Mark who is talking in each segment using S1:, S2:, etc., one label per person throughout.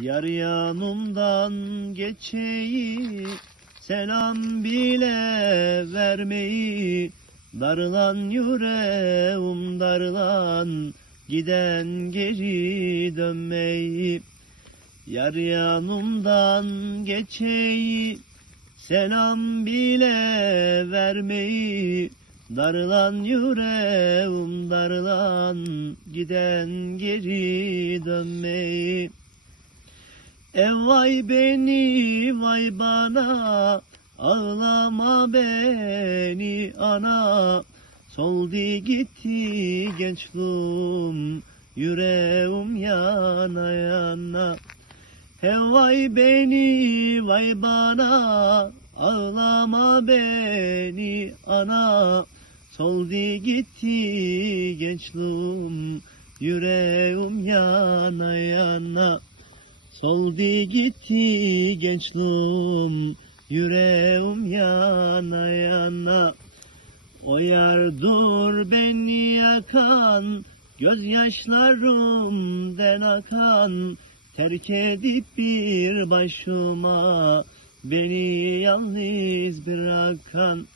S1: Yar yanımdan geçeyi Selam bile vermeyi Darılan yüreğim darılan Giden geri dönmeyi. Yar yanımdan geçeyi Selam bile vermeyi Darılan yüreğim darılan Giden geri dönmeyi E vay beni vay bana Ağlama beni ana. Soldu gitti gençliğim Yüreğim yana yana. He vay beni vay bana Ağlama beni ana. Soldu gitti gençliğim Yüreğim yana yana Soldu gitti gençliğim Yüreğim yana yana. O yar dur beni yakan Gözyaşlarımden akan. Terk edip bir başıma Beni yalnız bırakan.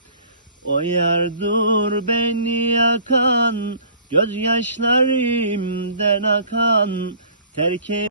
S1: O yar dur beni yakan Gözyaşlarımdan akan. Terk